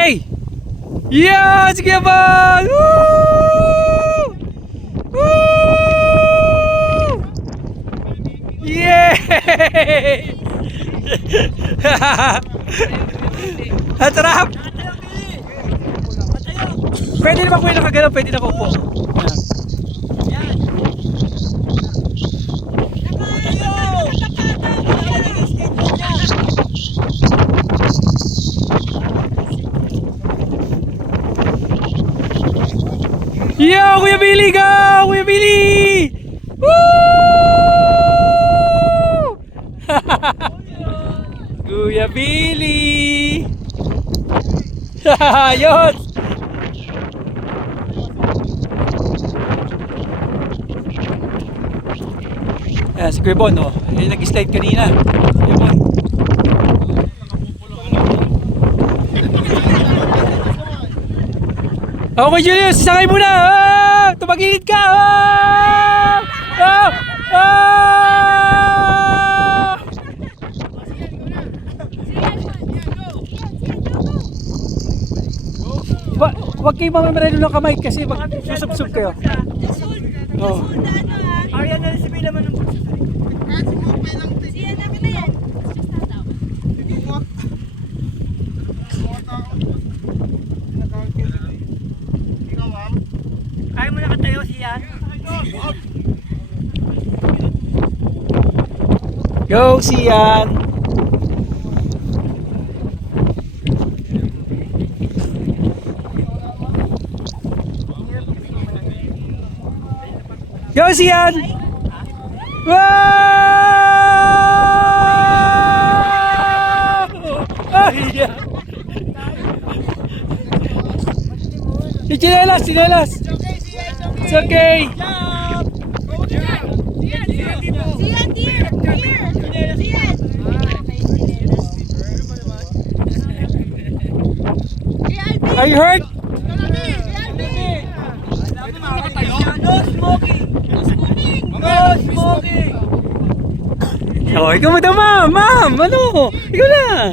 Okay! Yeah! Sige ba? Woo! Woo! Yay! Ang sarap! Pwede naman po yung nakagalaw, pwede na po po. Yo, Kuya Billy, go! Kuya Billy! Woo! Kuya Billy! Yun! Ayan, si Kuya Bon, oh. Nag-slide kanina. Kuya Bon. Okay, Julius, sakay muna! Oh! Tumagilid ka! Oh! Oh! Oh! Huwag kayo mamamarelo ng kamay kasi susubsub kayo. Oh. Ariyan na si Bella man ng pulso. Siya na na yan. Kaya mo nakatayo siya. Go, Sian! Go, Sian! Wow! Ay, yeah. Chinelas, chinelas! It's okay! Siyan, dear! Siyan! Are you hurt? No smoking! No smoking! Oh, ikaw mo daw, ma'am! Ma'am! Ano? Ikaw na!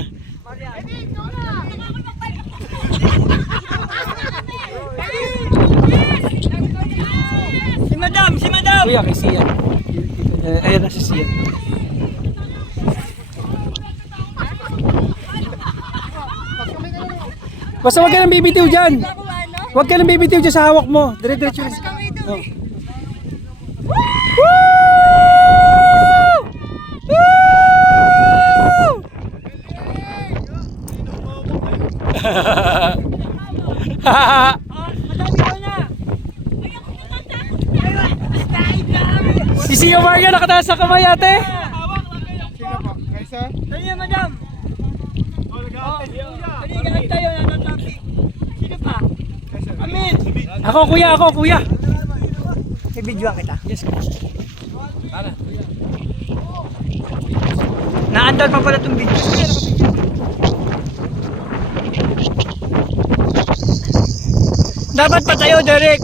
Si Madam! Si Madam! Kuya, kay Sian. Ayan na si Sian. Basta huwag ka nang bibitiw dyan. Huwag ka nang bibitiw dyan sa hawak mo. Dire-diretso na. Oh. Woo! Woo! Si Sio Mario nakataas sa kamay, ate. Sino po? Kaisa? Kanya, Madam! Kanina tayo na traffic. Sino pa? Amin! Ako, kuya, ako, kuya. May video kita. Yes. Naandar pa pala itong video. Dapat pa tayo, Derek.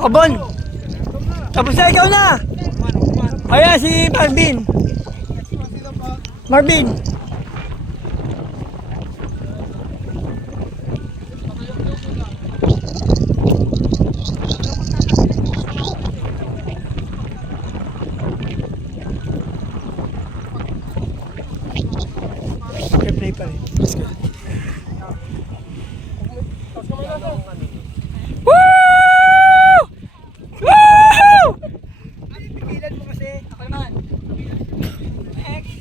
Obon! Tapos na, ikaw na! Ayan si Marvin. Marvin! Play pa rin. Let's go. Pigilan mo kasi. Ako naman. Next.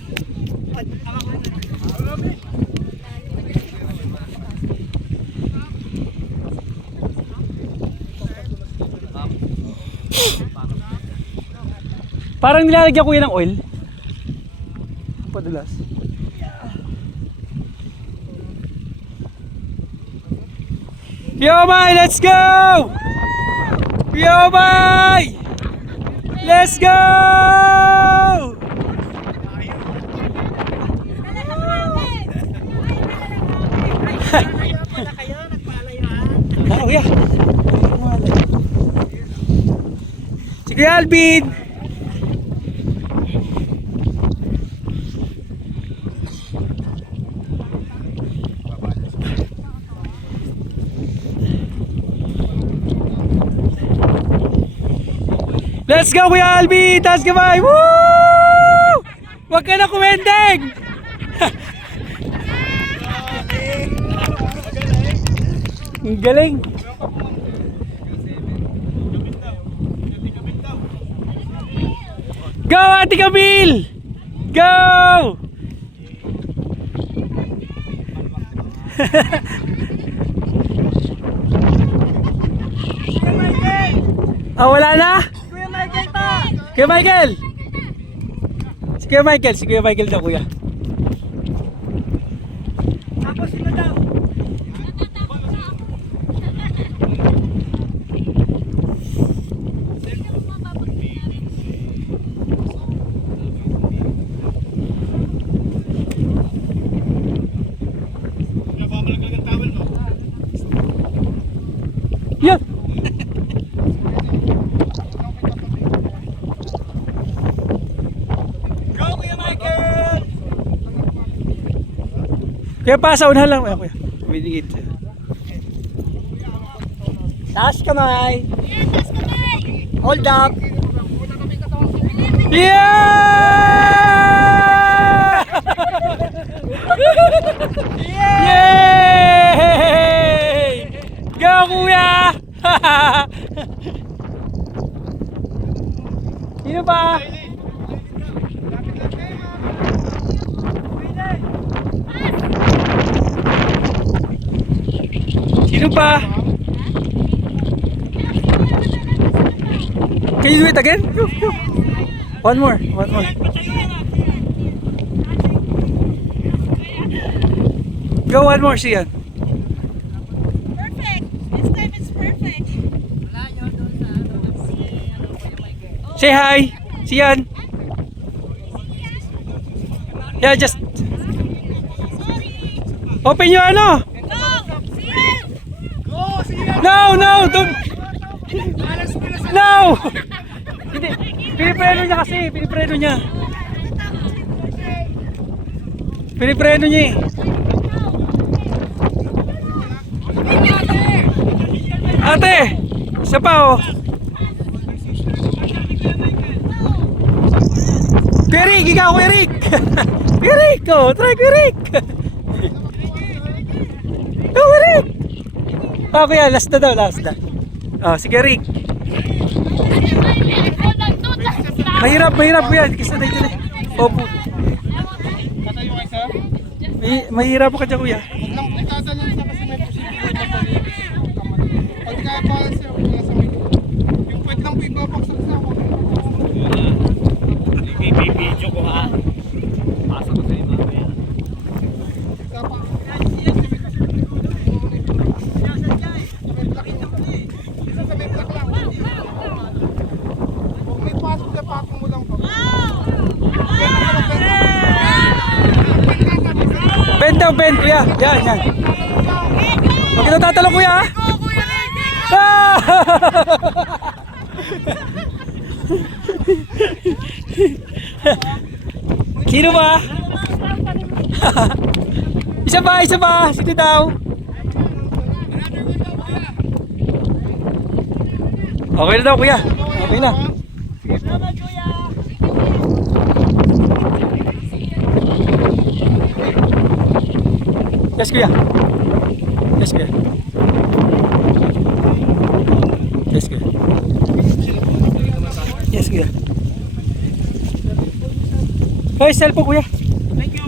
Parang nilalagyan ko yun ng oil. Padulas. Piomay, let's go! Piomay! Let's go! na kayo, nagpalayuan. Ah, kuya. Sige, Alvin. Let's go, Kuya Alvin! Taas kamay! Woo! Huwag ka na kumendeng! Ang galing! Go, Ate Camille! Go! Ah, wala na? Kuya Michael pa! Kuya Michael! Si Kuya Michael, si Kuya Michael daw, kuya. Tapos sino daw? Yan! Go Kuya Michael! Kuya, pasa, unahan lang. Kuya, binigit. Taas kamay! Hold up! Yeah! Yay! Go, kuya! Sino ba? Sino ba? Can you do it again? Go, go. One more, one more. Go one more, Sian. Perfect. This time it's perfect. Say hi, Sian. Yeah, just open your ano. Go! See you! No, no, don't. No. Hindi. Pinipreno niya kasi, pinipreno niya. Pinipreno niya eh. Ate, isa pa oh. Kuya Rick, ikaw Kuya Rick. Kuya Rick, oh, try Kuya Rick. Oh, Kuya Rick. Oh, kuya, last na daw, last na. Oh, sige Rick. Mahirap, mahirap kuya. Kasi na ito na. Opo. Patayo kayo, sir. Mahirap ka dyan kuya. Huwag lang itatalon sa kasi may posibilidad na palinis yung kamay. Pag kaya pa sir, huwag lang sa may yung pwede lang po ibabaksak sa ako. Video ko ha. Pasok ko sa iyo mamaya. Isa pa. Isa sa may plak lang. Huwag may pasok sa patong mo lang po. Bend daw, bend kuya. Yan, yan. Huwag ka na tatalong kuya ha. Ah! Sino ba? Isa ba, isa ba? Sino daw? Okay na daw kuya. Okay na. Yes kuya. Yes kuya. Yes kuya. Yes kuya. Hoy, cellphone kuya. Thank you.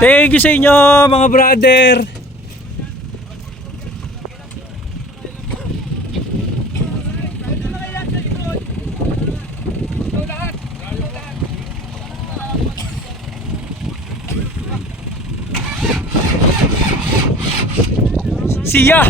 Thank you sa inyo mga brother. Siya.